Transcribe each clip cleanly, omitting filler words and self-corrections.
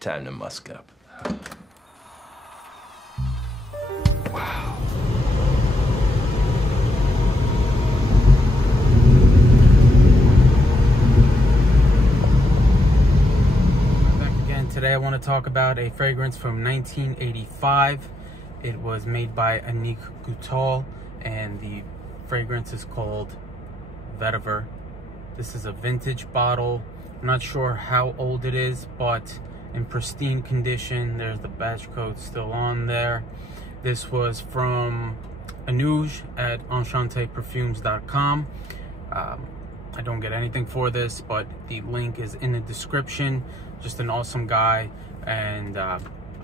Time to musk up. Wow. Back again. Today I want to talk about a fragrance from 1985. It was made by Annick Goutal, and the fragrance is called Vetiver. This is a vintage bottle. I'm not sure how old it is, but in pristine condition. There's the batch code still on there. This was from Anooj at enchanteperfumes.com. I don't get anything for this, but the link is in the description. Just an awesome guy, and I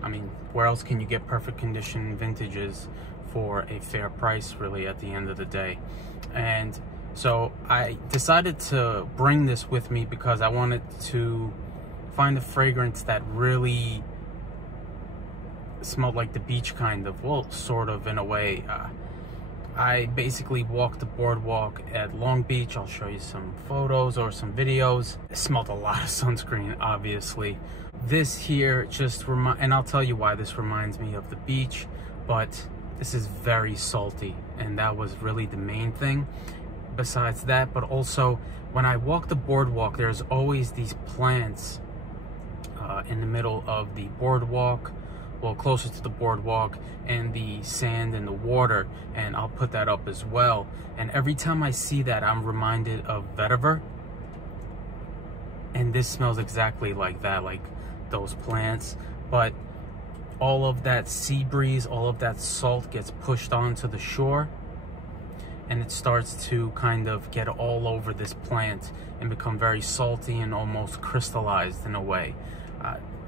mean, where else can you get perfect condition vintages for a fair price, really, at the end of the day? And so I decided to bring this with me because I wanted to find a fragrance that really smelled like the beach, kind of. Well, sort of, in a way. I basically walked the boardwalk at Long Beach. I'll show you some photos or some videos. It smelled a lot of sunscreen, obviously. This here just and I'll tell you why this reminds me of the beach, but this is very salty, and that was really the main thing. Besides that, but also when I walk the boardwalk, there's always these plants in the middle of the boardwalk, well, closer to the boardwalk, and the sand and the water, and I'll put that up as well. And every time I see that, I'm reminded of Vetiver, and this smells exactly like that, like those plants. But all of that sea breeze, all of that salt gets pushed onto the shore, and it starts to kind of get all over this plant and become very salty and almost crystallized in a way.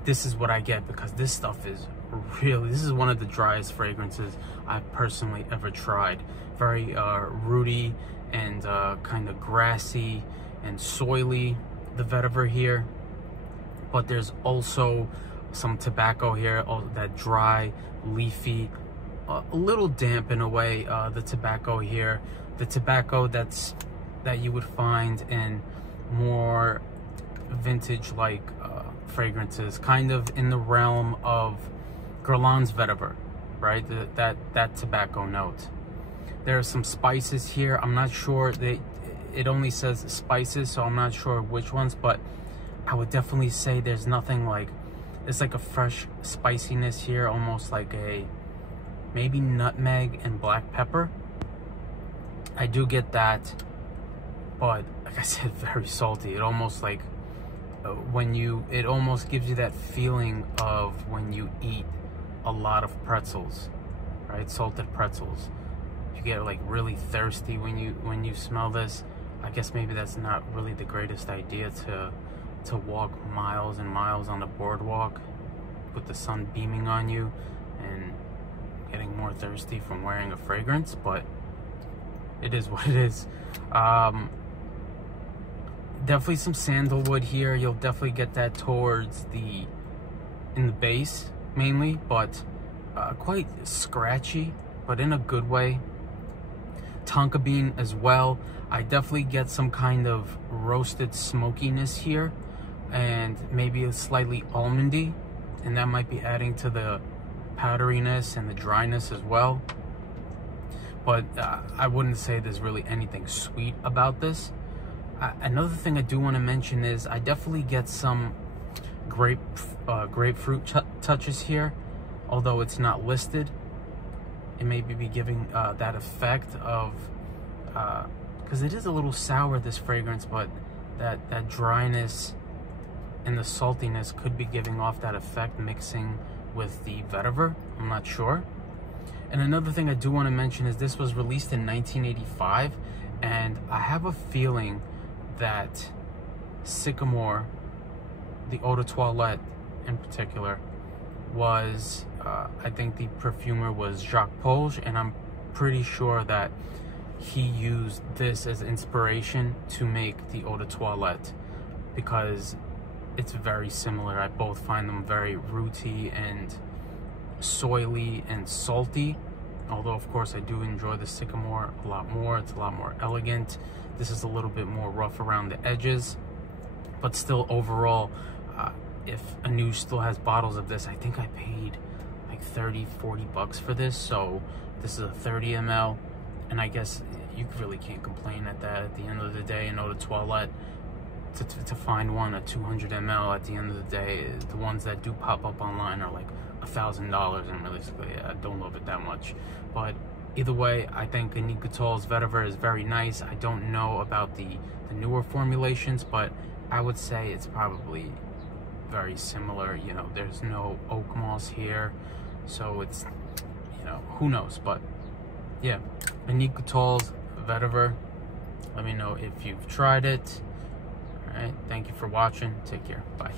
This is what I get, because this stuff is really, this is one of the driest fragrances I've personally ever tried. Very rooty and kind of grassy and soily, the Vetiver here. But there's also some tobacco here, that dry, leafy, a little damp in a way, the tobacco here. The tobacco that you would find in more vintage like fragrances, kind of in the realm of Guerlain's Vetiver, right? That tobacco note. There are some spices here. I'm not sure, it only says spices, so I'm not sure which ones, but I would definitely say there's nothing like, it's like a fresh spiciness here, almost like a maybe nutmeg and black pepper. I do get that, but like I said, very salty. It almost like it almost gives you that feeling of when you eat a lot of pretzels, right? Salted pretzels. You get like really thirsty when you smell this. I guess maybe that's not really the greatest idea to walk miles and miles on the boardwalk with the sun beaming on you and getting more thirsty from wearing a fragrance, but it is what it is. Definitely some sandalwood here. You'll definitely get that towards in the base mainly, but quite scratchy, but in a good way. Tonka bean as well. I definitely get some kind of roasted smokiness here, and maybe a slightly almondy, and that might be adding to the powderiness and the dryness as well. But I wouldn't say there's really anything sweet about this. Another thing I do want to mention is I definitely get some grapefruit touches here, although it's not listed. It may be giving that effect of, because it is a little sour, this fragrance, but that dryness and the saltiness could be giving off that effect, mixing with the Vetiver. I'm not sure. And another thing I do want to mention is this was released in 1985, and I have a feeling that Sycamore, the Eau de Toilette in particular, was, I think the perfumer was Jacques Polge, and I'm pretty sure that he used this as inspiration to make the Eau de Toilette, because it's very similar. I both find them very rooty and soily and salty, although of course I do enjoy the Sycamore a lot more. It's a lot more elegant. This is a little bit more rough around the edges, but still overall if Anooj still has bottles of this, I think I paid like 30-40 bucks for this. So this is a 30 ml, and I guess you really can't complain at that. At the end of the day, you know, the Toilette, to find one at 200 ml at the end of the day, the ones that do pop up online are like $1,000, and realistically I don't love it that much. But either way, I think Annick Goutal's Vetiver is very nice. I don't know about the newer formulations, but I would say it's probably very similar. You know, there's no oak moss here, so it's, you know, who knows. But yeah, Annick Goutal's Vetiver. Let me know if you've tried it. All right, thank you for watching. Take care. Bye.